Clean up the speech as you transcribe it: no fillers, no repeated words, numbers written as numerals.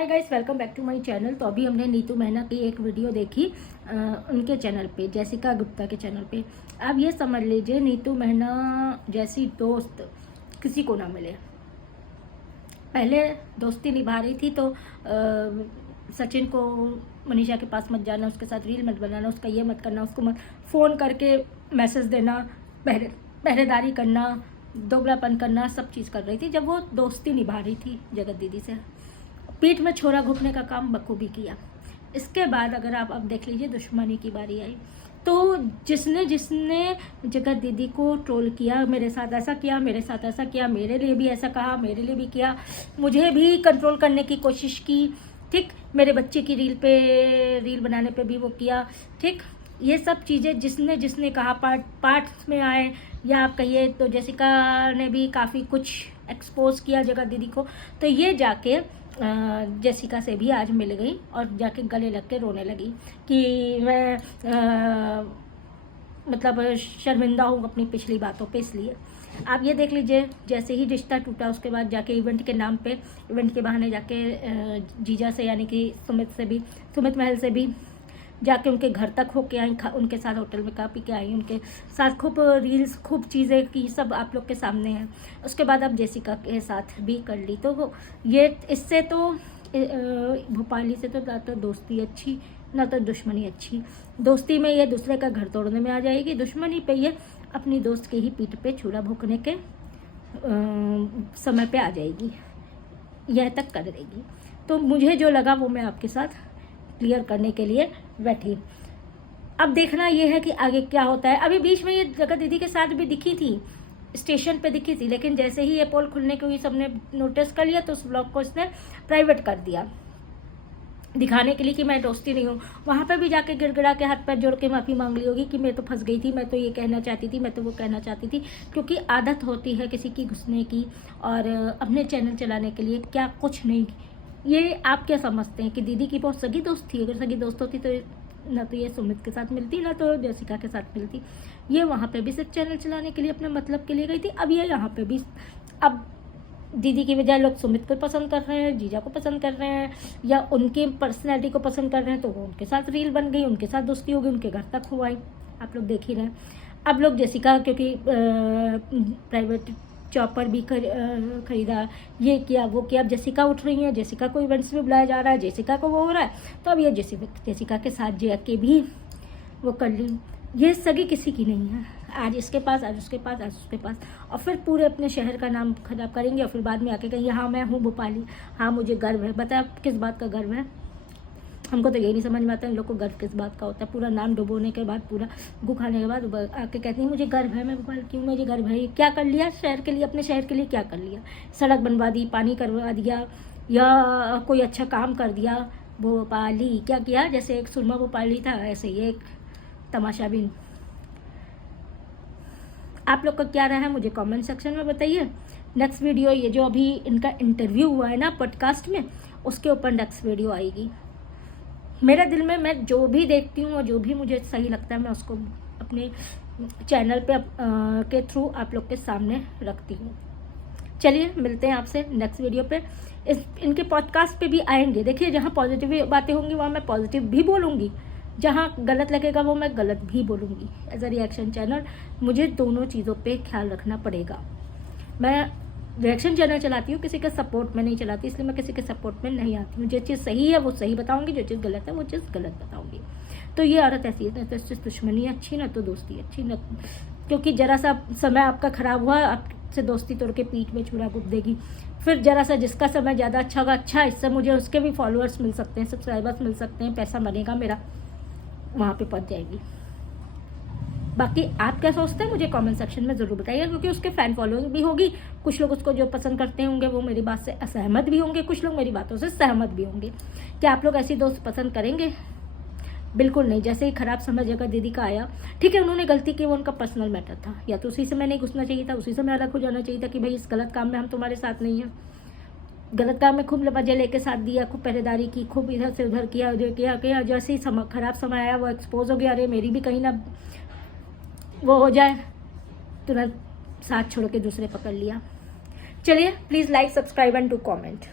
Hi guys, welcome back to my channel. तो अभी हमने नीतू मेहना की एक वीडियो देखी उनके चैनल पे, जैसिका गुप्ता के चैनल पे। अब ये समझ लीजिए नीतू मेहना जैसी दोस्त किसी को ना मिले। पहले दोस्ती निभा रही थी तो सचिन को मनीषा के पास मत जाना, उसके साथ रील मत बनाना, उसका ये मत करना, उसको मत फ़ोन करके मैसेज देना, पहरेदारी करना, दोगलापन करना, सब चीज़ कर रही थी जब वो दोस्ती निभा रही थी जगत दीदी से। पीठ में छोरा घुपने का काम बखूबी किया। इसके बाद अगर आप अब देख लीजिए, दुश्मनी की बारी आई तो जिसने जिसने जगत दीदी को ट्रोल किया, मेरे साथ ऐसा किया, मेरे साथ ऐसा किया, मेरे लिए भी ऐसा कहा, मेरे लिए भी किया, मुझे भी कंट्रोल करने की कोशिश की, ठीक, मेरे बच्चे की रील बनाने पे भी वो किया, ठीक, ये सब चीज़ें जिसने जिसने कहा पार्ट में आए, या आप कहिए तो जेसिका ने भी काफ़ी कुछ एक्सपोज किया जगत दीदी को। तो ये जाके जेसिका से भी आज मिल गई और जाके गले लग के रोने लगी कि मैं मतलब शर्मिंदा हूँ अपनी पिछली बातों पे। इसलिए आप ये देख लीजिए, जैसे ही रिश्ता टूटा उसके बाद जाके इवेंट के नाम पे, इवेंट के बहाने जाके जीजा से यानी कि सुमित महल से भी जाके उनके घर तक होके आई, उनके साथ होटल में खा पी के आई, उनके साथ खूब रील्स, खूब चीज़ें की, सब आप लोग के सामने हैं। उसके बाद अब जेसिका के साथ भी कर ली। तो ये इससे तो भोपाली से तो ना तो दोस्ती अच्छी ना तो दुश्मनी अच्छी। दोस्ती में ये दूसरे का घर तोड़ने में आ जाएगी, दुश्मनी पे ये अपनी दोस्त के ही पीठ पे छुरा भोंकने के समय पे आ जाएगी, यह तक कर देगी। तो मुझे जो लगा वो मैं आपके साथ क्लियर करने के लिए बैठी। अब देखना ये है कि आगे क्या होता है। अभी बीच में ये जगत दीदी के साथ भी दिखी थी, स्टेशन पे दिखी थी, लेकिन जैसे ही ये पोल खुलने को ही सबने नोटिस कर लिया तो उस ब्लॉग को इसने प्राइवेट कर दिया, दिखाने के लिए कि मैं दोस्ती नहीं हूँ। वहाँ पे भी जाके गिड़गिड़ा के हाथ पैर जोड़ के माफ़ी मांग ली होगी कि मैं तो फंस गई थी, मैं तो ये कहना चाहती थी, मैं तो वो कहना चाहती थी। क्योंकि आदत होती है किसी की घुसने की और अपने चैनल चलाने के लिए, क्या कुछ नहीं। ये आप क्या समझते हैं कि दीदी की बहुत सगी दोस्त थी? अगर सगी दोस्त होती तो ना तो ये सुमित के साथ मिलती, ना तो जेसिका के साथ मिलती। ये वहाँ पे भी सिर्फ चैनल चलाने के लिए, अपने मतलब के लिए गई थी। अब ये यहाँ पे भी, अब दीदी की बजाय लोग सुमित को पसंद कर रहे हैं, जीजा को पसंद कर रहे हैं, या उनकी पर्सनैलिटी को पसंद कर रहे हैं, तो वो उनके साथ रील बन गई, उनके साथ दोस्ती हो गई, उनके घर तक हुआ। आप लोग देख ही रहे हैं। अब लोग जेसिका क्योंकि प्राइवेट चॉपर भी खरीदा, ये किया वो किया, अब जेसिका उठ रही है, जेसिका को इवेंट्स में बुलाया जा रहा है, जेसिका को वो हो रहा है, तो अब ये जेसिका के साथ जाके भी वो कर ली। ये सगी किसी की नहीं है, आज इसके पास, आज उसके पास, आज उसके पास, और फिर पूरे अपने शहर का नाम खराब करेंगे और फिर बाद में आके कहेंगे हाँ मैं हूँ भोपाली, हाँ मुझे गर्व है। बताया किस बात का गर्व है? हमको तो यही नहीं समझ में आता है इन लोग को गर्व किस बात का होता है। पूरा नाम डुबोने के बाद, पूरा गु खाने के बाद आके कहती हैं मुझे गर्व है, मैं भोपाल की हूँ, मुझे गर्व है। क्या कर लिया शहर के लिए? अपने शहर के लिए क्या कर लिया? सड़क बनवा दी, पानी करवा दिया, या कोई अच्छा काम कर दिया? भोपाली क्या किया? जैसे एक सुरमा भोपाली था, ऐसे ही एक तमाशा भी। आप लोग का क्या रहा है मुझे कमेंट सेक्शन में बताइए। नेक्स्ट वीडियो, ये जो अभी इनका इंटरव्यू हुआ है ना पॉडकास्ट में, उसके ऊपर नेक्स्ट वीडियो आएगी। मेरे दिल में मैं जो भी देखती हूँ और जो भी मुझे सही लगता है मैं उसको अपने चैनल पे के थ्रू आप लोग के सामने रखती हूँ। चलिए मिलते हैं आपसे नेक्स्ट वीडियो पे। इनके पॉडकास्ट पे भी आएंगे। देखिए, जहाँ पॉजिटिव बातें होंगी वहाँ मैं पॉजिटिव भी बोलूँगी, जहाँ गलत लगेगा वो मैं गलत भी बोलूँगी। एज अ रिएक्शन चैनल मुझे दोनों चीज़ों पे ख्याल रखना पड़ेगा। मैं रिएक्शन चैनल चलाती हूँ, किसी के सपोर्ट में नहीं चलाती, इसलिए मैं किसी के सपोर्ट में नहीं आती हूँ। जो चीज़ सही है वो सही बताऊँगी, जो चीज़ गलत है वो चीज़ गलत बताऊँगी। तो ये औरत ऐसी है, ना तो इससे दुश्मनी अच्छी, ना तो दोस्ती अच्छी, ना क्योंकि ज़रा सा समय आपका ख़राब हुआ, आपसे दोस्ती तोड़ के पीठ में छुरा घुप देगी। फिर ज़रा सा जिसका समय ज़्यादा अच्छा होगा, अच्छा इससे मुझे उसके भी फॉलोअर्स मिल सकते हैं, सब्सक्राइबर्स मिल सकते हैं, पैसा बनेगा मेरा, वहाँ पर पहुँच जाएगी। बाकी आप क्या सोचते हैं मुझे कमेंट सेक्शन में ज़रूर बताइए, क्योंकि उसके फ़ैन फॉलोइंग भी होगी। कुछ लोग उसको जो पसंद करते होंगे वो मेरी बात से असहमत भी होंगे, कुछ लोग मेरी बातों से सहमत भी होंगे। क्या आप लोग ऐसी दोस्त पसंद करेंगे? बिल्कुल नहीं। जैसे ही ख़राब समय जगह दीदी का आया, ठीक है उन्होंने गलती की, वो उनका पर्सनल मैटर था, या तो उसी से मैं नहीं घुसना चाहिए था, उसी से मैं अलग हो जाना चाहिए था कि भाई इस गलत काम में हम तुम्हारे साथ नहीं हैं। गलत काम में खूब वजह लेके साथ दिया, खूब पहरेदारी की, खूब इधर से उधर किया, उधर किया। जैसे ही ख़राब समय आया वो एक्सपोज हो गया, अरे मेरी भी कहीं ना वो हो जाए, तुरंत साथ छोड़ के दूसरे पकड़ लिया। चलिए please like, subscribe and to comment.